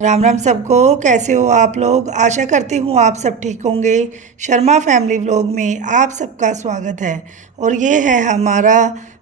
राम राम सबको। कैसे हो आप लोग? आशा करती हूँ आप सब ठीक होंगे। शर्मा फैमिली व्लॉग में आप सबका स्वागत है। और ये है हमारा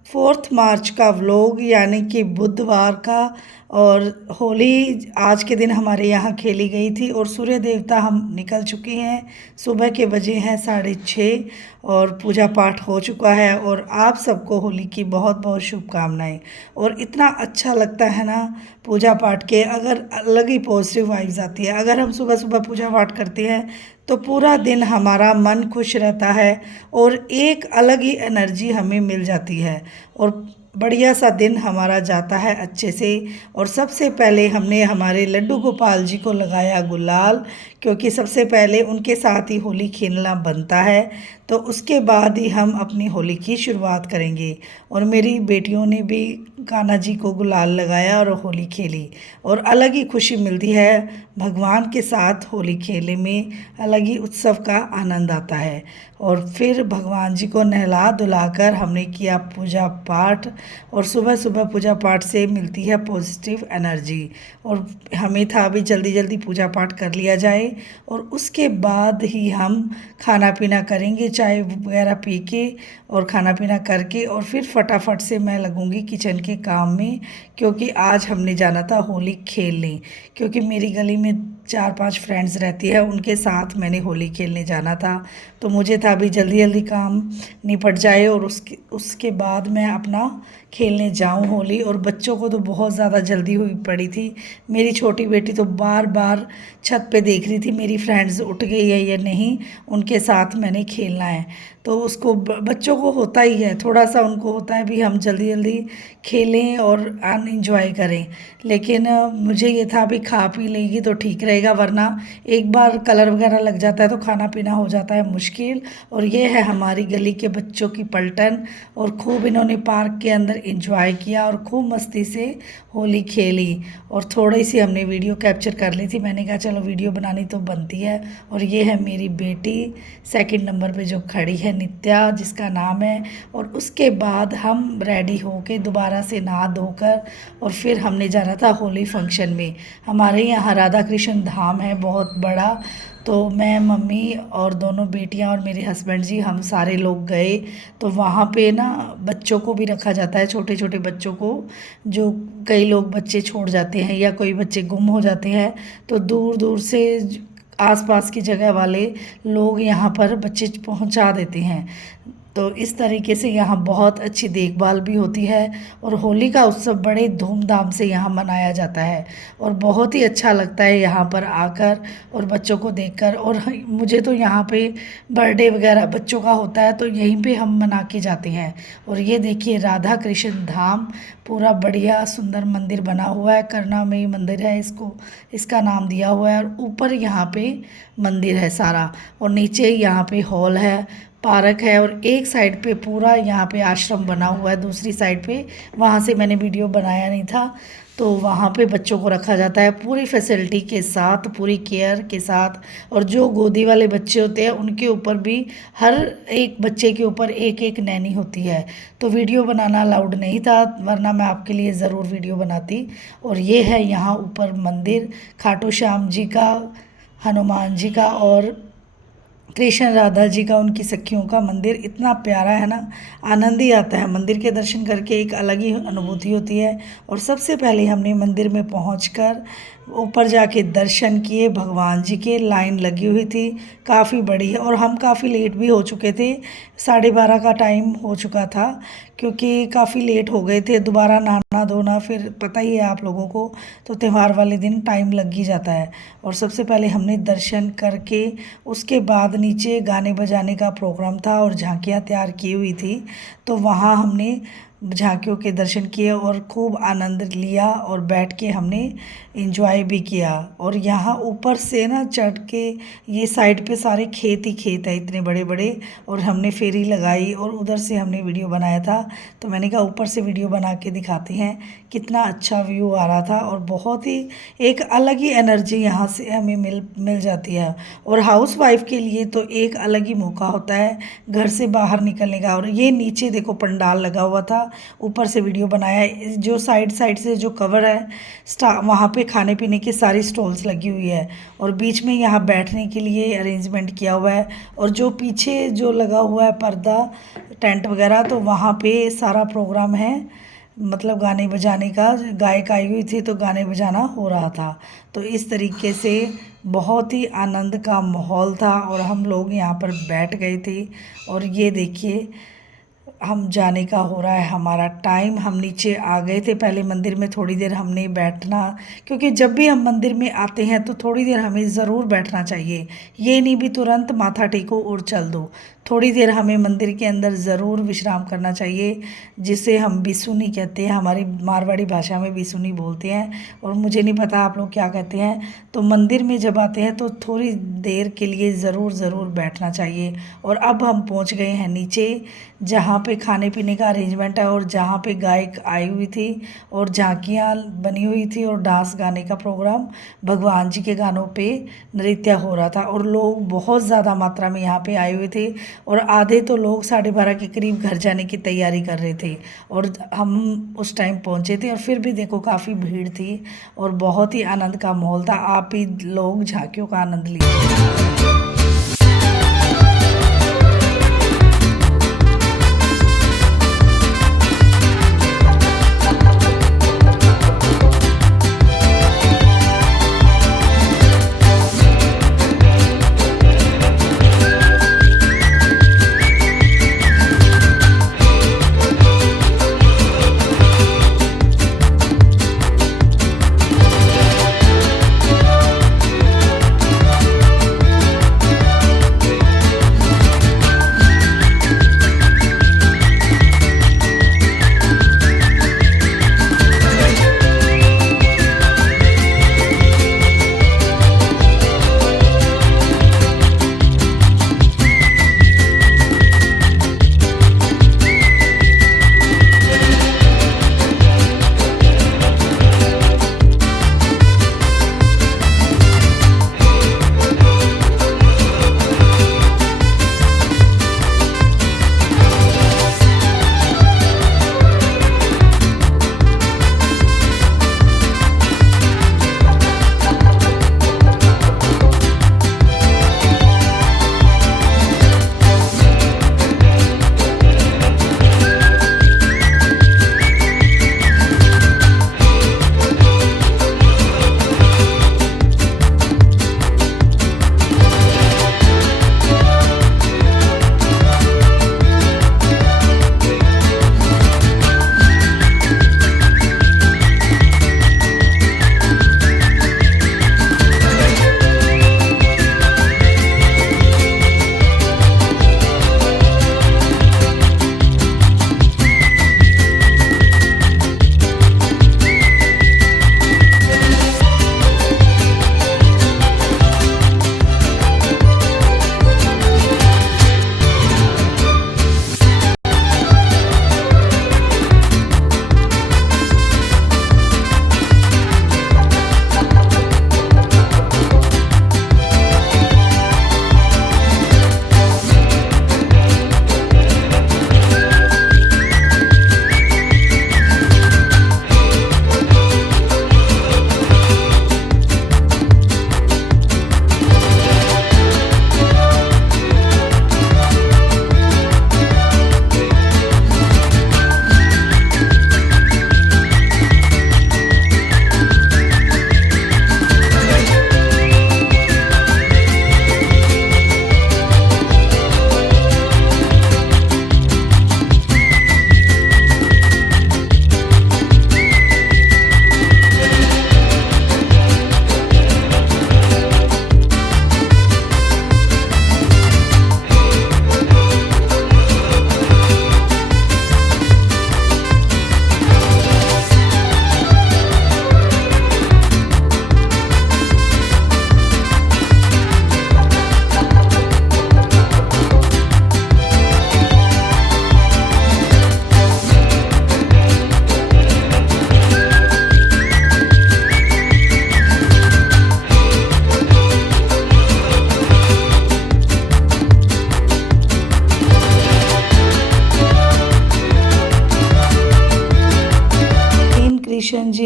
4 मार्च का व्लॉग, यानी कि बुधवार का। और होली आज के दिन हमारे यहाँ खेली गई थी और सूर्य देवता हम निकल चुके हैं। सुबह के बजे हैं 6:30 और पूजा पाठ हो चुका है। और आप सबको होली की बहुत बहुत शुभकामनाएं। और इतना अच्छा लगता है ना पूजा पाठ के, अगर अलग ही पॉजिटिव वाइब्स आती है। अगर हम सुबह सुबह पूजा पाठ करते हैं तो पूरा दिन हमारा मन खुश रहता है और एक अलग ही एनर्जी हमें मिल जाती है और बढ़िया सा दिन हमारा जाता है अच्छे से। और सबसे पहले हमने हमारे लड्डू गोपाल जी को लगाया गुलाल, क्योंकि सबसे पहले उनके साथ ही होली खेलना बनता है। तो उसके बाद ही हम अपनी होली की शुरुआत करेंगे। और मेरी बेटियों ने भी कान्हा जी को गुलाल लगाया और होली खेली। और अलग ही खुशी मिलती है, भगवान के साथ होली खेलने में अलग ही उत्सव का आनंद आता है। और फिर भगवान जी को नहला धुलाकर हमने किया पूजा पाठ। और सुबह सुबह पूजा पाठ से मिलती है पॉजिटिव एनर्जी। और हमें था अभी जल्दी जल्दी पूजा पाठ कर लिया जाए और उसके बाद ही हम खाना पीना करेंगे, चाय वगैरह पी के और खाना पीना करके। और फिर फटाफट से मैं लगूंगी किचन के काम में, क्योंकि आज हमने जाना था होली खेलने। क्योंकि मेरी गली में 4-5 फ्रेंड्स रहती है, उनके साथ मैंने होली खेलने जाना था। तो मुझे था अभी जल्दी जल्दी काम निपट जाए और उसके बाद मैं अपना खेलने जाऊं होली। और बच्चों को तो बहुत ज़्यादा जल्दी हुई पड़ी थी। मेरी छोटी बेटी तो बार बार छत पे देख रही थी मेरी फ्रेंड्स उठ गई है या नहीं, उनके साथ मैंने खेलना है। तो उसको बच्चों को होता ही है, थोड़ा सा उनको होता है भी हम जल्दी जल्दी खेलें और इन्जॉय करें। लेकिन मुझे ये था भी खा पी लेगी तो ठीक रहेगा, वरना एक बार कलर वगैरह लग जाता है तो खाना पीना हो जाता है मुश्किल। और ये है हमारी गली के बच्चों की पलटन। और खूब इन्होंने पार्क के अंदर इंजॉय किया और खूब मस्ती से होली खेली। और थोड़ी सी हमने वीडियो कैप्चर कर ली थी, मैंने कहा चलो वीडियो बनानी तो बनती है। और ये है मेरी बेटी सेकंड नंबर पे जो खड़ी है, नित्या जिसका नाम है। और उसके बाद हम रेडी होके दोबारा से नहा धोकर और फिर हमने जाना था होली फंक्शन में। हमारे यहाँ राधा कृष्ण धाम है बहुत बड़ा। तो मैं, मम्मी और दोनों बेटियां और मेरे हस्बैंड जी, हम सारे लोग गए। तो वहाँ पे ना बच्चों को भी रखा जाता है, छोटे छोटे बच्चों को, जो कई लोग बच्चे छोड़ जाते हैं या कोई बच्चे गुम हो जाते हैं। तो दूर दूर से आसपास की जगह वाले लोग यहाँ पर बच्चे पहुँचा देते हैं। तो इस तरीके से यहाँ बहुत अच्छी देखभाल भी होती है। और होली का उत्सव बड़े धूमधाम से यहाँ मनाया जाता है और बहुत ही अच्छा लगता है यहाँ पर आकर और बच्चों को देखकर। और मुझे तो यहाँ पे बर्थडे वगैरह बच्चों का होता है तो यहीं पे हम मना के जाते हैं। और ये देखिए राधा कृष्ण धाम, पूरा बढ़िया सुंदर मंदिर बना हुआ है। करुणामयी मंदिर है इसको, इसका नाम दिया हुआ है। और ऊपर यहाँ पे मंदिर है सारा, और नीचे यहाँ पे हॉल है, पार्क है। और एक साइड पे पूरा यहाँ पे आश्रम बना हुआ है, दूसरी साइड पे, वहाँ से मैंने वीडियो बनाया नहीं था। तो वहाँ पे बच्चों को रखा जाता है पूरी फैसिलिटी के साथ, पूरी केयर के साथ। और जो गोदी वाले बच्चे होते हैं उनके ऊपर भी, हर एक बच्चे के ऊपर एक एक नैनी होती है। तो वीडियो बनाना अलाउड नहीं था, वरना मैं आपके लिए ज़रूर वीडियो बनाती। और ये है यहाँ ऊपर मंदिर खाटू श्याम जी का, हनुमान जी का और कृष्ण राधा जी का, उनकी सखियों का मंदिर। इतना प्यारा है ना, आनंद ही आता है मंदिर के दर्शन करके, एक अलग ही अनुभूति होती है। और सबसे पहले हमने मंदिर में पहुंचकर ऊपर जाके दर्शन किए भगवान जी के। लाइन लगी हुई थी काफ़ी बड़ी, और हम काफ़ी लेट भी हो चुके थे, 12:30 का टाइम हो चुका था, क्योंकि काफ़ी लेट हो गए थे। दोबारा नहाना धोना, फिर पता ही है आप लोगों को, तो त्यौहार वाले दिन टाइम लग ही जाता है। और सबसे पहले हमने दर्शन करके उसके बाद नीचे गाने बजाने का प्रोग्राम था और झांकियाँ तैयार की हुई थी। तो वहाँ हमने झांकियों के दर्शन किए और खूब आनंद लिया और बैठ के हमने इंजॉय भी किया। और यहाँ ऊपर से ना चढ़ के, ये साइड पे सारे खेत ही खेत है इतने बड़े बड़े, और हमने फेरी लगाई और उधर से हमने वीडियो बनाया था। तो मैंने कहा ऊपर से वीडियो बना के दिखाते हैं, कितना अच्छा व्यू आ रहा था। और बहुत ही एक अलग ही एनर्जी यहाँ से हमें मिल जाती है। और हाउस वाइफ के लिए तो एक अलग ही मौका होता है घर से बाहर निकलने का। और ये नीचे देखो पंडाल लगा हुआ था, ऊपर से वीडियो बनाया है। जो साइड साइड से जो कवर है वहाँ पे खाने पीने की सारी स्टॉल्स लगी हुई है और बीच में यहाँ बैठने के लिए अरेंजमेंट किया हुआ है। और जो पीछे जो लगा हुआ है पर्दा टेंट वगैरह, तो वहाँ पे सारा प्रोग्राम है, मतलब गाने बजाने का। गायक आई हुई थी तो गाने बजाना हो रहा था। तो इस तरीके से बहुत ही आनंद का माहौल था और हम लोग यहाँ पर बैठ गए थे। और ये देखिए हम जाने का हो रहा है हमारा टाइम। हम नीचे आ गए थे, पहले मंदिर में थोड़ी देर हमने बैठना, क्योंकि जब भी हम मंदिर में आते हैं तो थोड़ी देर हमें ज़रूर बैठना चाहिए। ये नहीं भी तुरंत माथा टेको और चल दो, थोड़ी देर हमें मंदिर के अंदर ज़रूर विश्राम करना चाहिए, जिसे हम बिसुनी कहते हैं। हमारी मारवाड़ी भाषा में बिसुनी बोलते हैं और मुझे नहीं पता आप लोग क्या कहते हैं। तो मंदिर में जब आते हैं तो थोड़ी देर के लिए ज़रूर बैठना चाहिए। और अब हम पहुंच गए हैं नीचे, जहाँ पे खाने पीने का अरेंजमेंट है और जहाँ पे गायक आई हुई थी और झांकियाँ बनी हुई थी और डांस गाने का प्रोग्राम, भगवान जी के गानों पे नृत्य हो रहा था। और लोग बहुत ज़्यादा मात्रा में यहाँ पे आए हुए थे और आधे तो लोग 12:30 के करीब घर जाने की तैयारी कर रहे थे और हम उस टाइम पहुँचे थे। और फिर भी देखो काफ़ी भीड़ थी और बहुत ही आनंद का माहौल था। आप भी लोग झांकियों का आनंद लीजिए।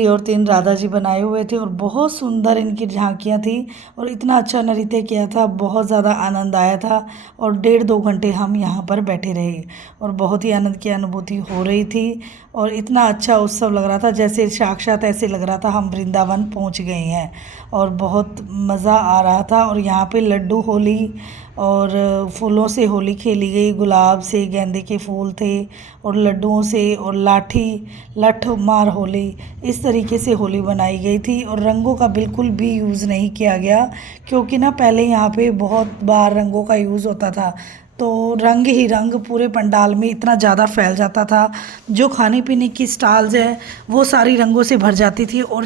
जी और 3 राधा जी बनाए हुए थे और बहुत सुंदर इनकी झांकियाँ थी और इतना अच्छा नृत्य किया था, बहुत ज़्यादा आनंद आया था। और 1.5-2 घंटे हम यहाँ पर बैठे रहे और बहुत ही आनंद की अनुभूति हो रही थी और इतना अच्छा उत्सव लग रहा था, जैसे साक्षात ऐसे लग रहा था हम वृंदावन पहुँच गए हैं और बहुत मज़ा आ रहा था। और यहाँ पे लड्डू होली और फूलों से होली खेली गई, गुलाब से, गेंदे के फूल थे और लड्डुओं से, और लठ मार होली, इस तरीके से होली बनाई गई थी। और रंगों का बिल्कुल भी यूज़ नहीं किया गया, क्योंकि ना पहले यहाँ पे बहुत बार रंगों का यूज़ होता था, तो रंग ही रंग पूरे पंडाल में इतना ज़्यादा फैल जाता था। जो खाने पीने की स्टॉल्स है वो सारी रंगों से भर जाती थी और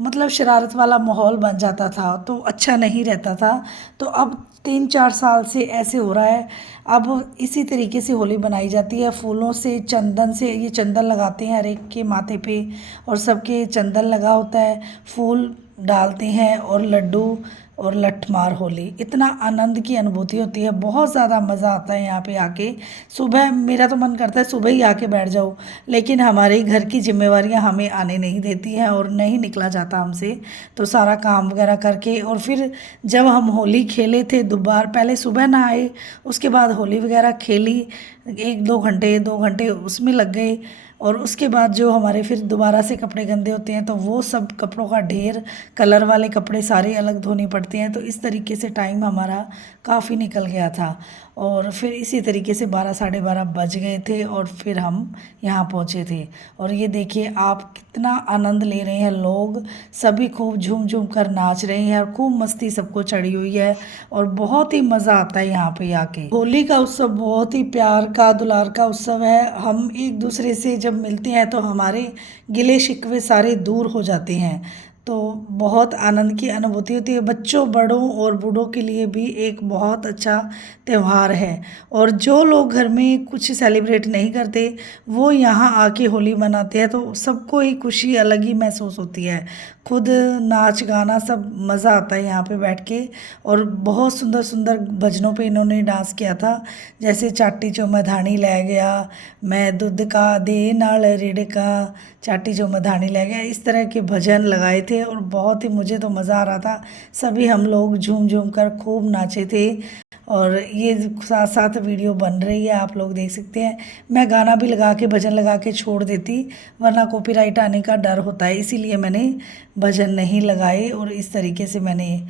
मतलब शरारत वाला माहौल बन जाता था, तो अच्छा नहीं रहता था। तो अब 3-4 साल से ऐसे हो रहा है, अब इसी तरीके से होली बनाई जाती है, फूलों से, चंदन से। ये चंदन लगाते हैं हर एक के माथे पे और सबके चंदन लगा होता है, फूल डालते हैं और लड्डू और लठमार होली, इतना आनंद की अनुभूति होती है, बहुत ज़्यादा मज़ा आता है यहाँ पे आके। सुबह मेरा तो मन करता है सुबह ही आके बैठ जाओ, लेकिन हमारे घर की जिम्मेवारियाँ हमें आने नहीं देती हैं और नहीं निकला जाता हमसे। तो सारा काम वगैरह करके, और फिर जब हम होली खेले थे दोबारा, पहले सुबह नहाए, उसके बाद होली वगैरह खेली, 1-2 घंटे 2 घंटे उसमें लग गए। और उसके बाद जो हमारे फिर दोबारा से कपड़े गंदे होते हैं तो वो सब कपड़ों का ढेर, कलर वाले कपड़े सारे अलग धोने पड़ते हैं। तो इस तरीके से टाइम हमारा काफ़ी निकल गया था और फिर इसी तरीके से 12-12:30 बज गए थे और फिर हम यहाँ पहुँचे थे। और ये देखिए आप, कितना आनंद ले रहे हैं लोग, सभी खूब झूम झूम कर नाच रहे हैं और खूब मस्ती सबको चढ़ी हुई है और बहुत ही मज़ा आता है यहाँ पे आके। होली का उत्सव बहुत ही प्यार का, दुलार का उत्सव है। हम एक दूसरे से जब मिलते हैं तो हमारे गिले शिकवे सारे दूर हो जाते हैं, तो बहुत आनंद की अनुभूति होती है। बच्चों, बड़ों और बूढ़ों के लिए भी एक बहुत अच्छा त्यौहार है। और जो लोग घर में कुछ सेलिब्रेट नहीं करते वो यहाँ आके होली मनाते हैं, तो सबको ही खुशी अलग ही महसूस होती है। खुद नाच गाना सब मज़ा आता है यहाँ पे बैठ के। और बहुत सुंदर सुंदर भजनों पे इन्होंने डांस किया था, जैसे चाटी चो मधानी लै गया, मैं दूध का दे नाल रिड़का, चाटी जो मधानी ले गया, इस तरह के भजन लगाए थे और बहुत ही, मुझे तो मज़ा आ रहा था। सभी हम लोग झूम झूम कर खूब नाचे थे और ये साथ साथ वीडियो बन रही है, आप लोग देख सकते हैं। मैं गाना भी लगा के, भजन लगा के छोड़ देती, वरना कॉपीराइट आने का डर होता है, इसीलिए मैंने भजन नहीं लगाए और इस तरीके से मैंने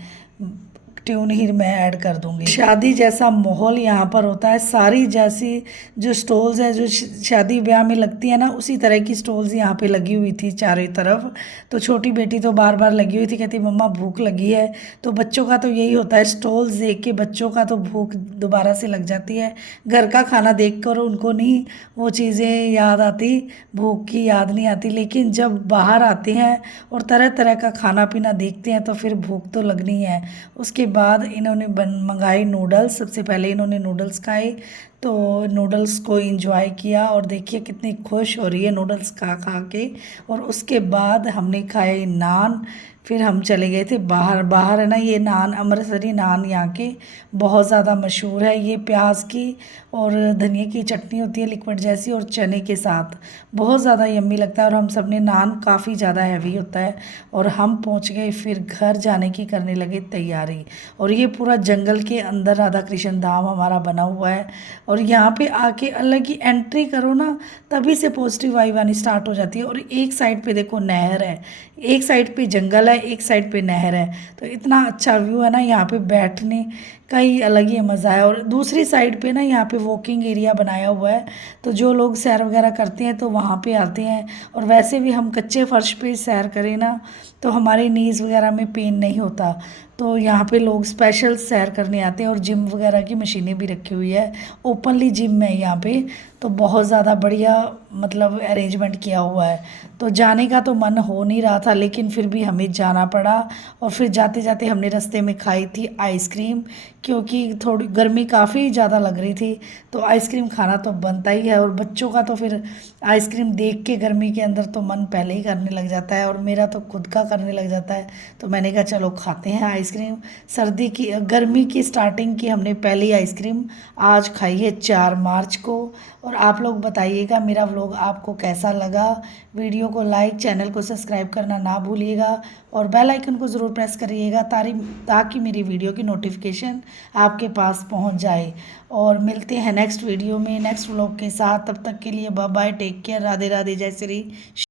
ट्यून ही मैं ऐड कर दूंगी। शादी जैसा माहौल यहाँ पर होता है, सारी जैसी जो स्टॉल्स है जो शादी ब्याह में लगती है ना, उसी तरह की स्टॉल्स यहाँ पे लगी हुई थी चारों तरफ। तो छोटी बेटी तो बार बार लगी हुई थी, कहती मम्मा भूख लगी है। तो बच्चों का तो यही होता है, स्टॉल्स देख के बच्चों का तो भूख दोबारा से लग जाती है। घर का खाना देख कर उनको नहीं वो चीज़ें याद आती, भूख की याद नहीं आती, लेकिन जब बाहर आते हैं और तरह तरह का खाना पीना देखते हैं तो फिर भूख तो लगनी है। उसके बाद इन्होंने मंगाए नूडल्स, सबसे पहले इन्होंने नूडल्स खाए, तो नूडल्स को एंजॉय किया और देखिए कितनी खुश हो रही है नूडल्स खा खा के। और उसके बाद हमने खाए नान, फिर हम चले गए थे बाहर। बाहर है ना, ये नान, अमृतसरी नान यहाँ के बहुत ज़्यादा मशहूर है। ये प्याज की और धनिया की चटनी होती है लिक्विड जैसी, और चने के साथ बहुत ज़्यादा यम्मी लगता है। और हम सब ने, नान काफ़ी ज़्यादा हैवी होता है। और हम पहुँच गए, फिर घर जाने की करने लगे तैयारी। और ये पूरा जंगल के अंदर राधा कृष्ण धाम हमारा बना हुआ है। और यहाँ पे आके अलग ही एंट्री करो ना, तभी से पॉजिटिव वाइब आनी स्टार्ट हो जाती है। और एक साइड पे देखो नहर है, एक साइड पे जंगल है, एक साइड पे नहर है, तो इतना अच्छा व्यू है ना, यहाँ पे बैठने का ही अलग ही मज़ा है। और दूसरी साइड पे ना यहाँ पे वॉकिंग एरिया बनाया हुआ है, तो जो लोग सैर वगैरह करते हैं तो वहाँ पे आते हैं। और वैसे भी हम कच्चे फर्श पे सैर करें ना तो हमारे नीज़ वगैरह में पेन नहीं होता, तो यहाँ पे लोग स्पेशल सैर करने आते हैं। और जिम वगैरह की मशीनें भी रखी हुई है, ओपनली जिम है यहाँ पे, तो बहुत ज़्यादा बढ़िया मतलब अरेंजमेंट किया हुआ है। तो जाने का तो मन हो नहीं रहा था, था, लेकिन फिर भी हमें जाना पड़ा। और फिर जाते जाते हमने रास्ते में खाई थी आइसक्रीम, क्योंकि थोड़ी गर्मी काफ़ी ज़्यादा लग रही थी, तो आइसक्रीम खाना तो बनता ही है। और बच्चों का तो फिर आइसक्रीम देख के गर्मी के अंदर तो मन पहले ही करने लग जाता है, और मेरा तो खुद का करने लग जाता है। तो मैंने कहा चलो खाते हैं आइसक्रीम। सर्दी की गर्मी की स्टार्टिंग की हमने पहली आइसक्रीम आज खाई है 4 मार्च को। और आप लोग बताइएगा मेरा व्लॉग आपको कैसा लगा। वीडियो को लाइक, चैनल को सब्सक्राइब करना ना भूलिएगा, और बेल आइकन को ज़रूर प्रेस करिएगा ताकि मेरी वीडियो की नोटिफिकेशन आपके पास पहुंच जाए। और मिलते हैं नेक्स्ट वीडियो में नेक्स्ट व्लॉग के साथ। तब तक के लिए bye bye, take care, Radhe Radhe, जय श्री।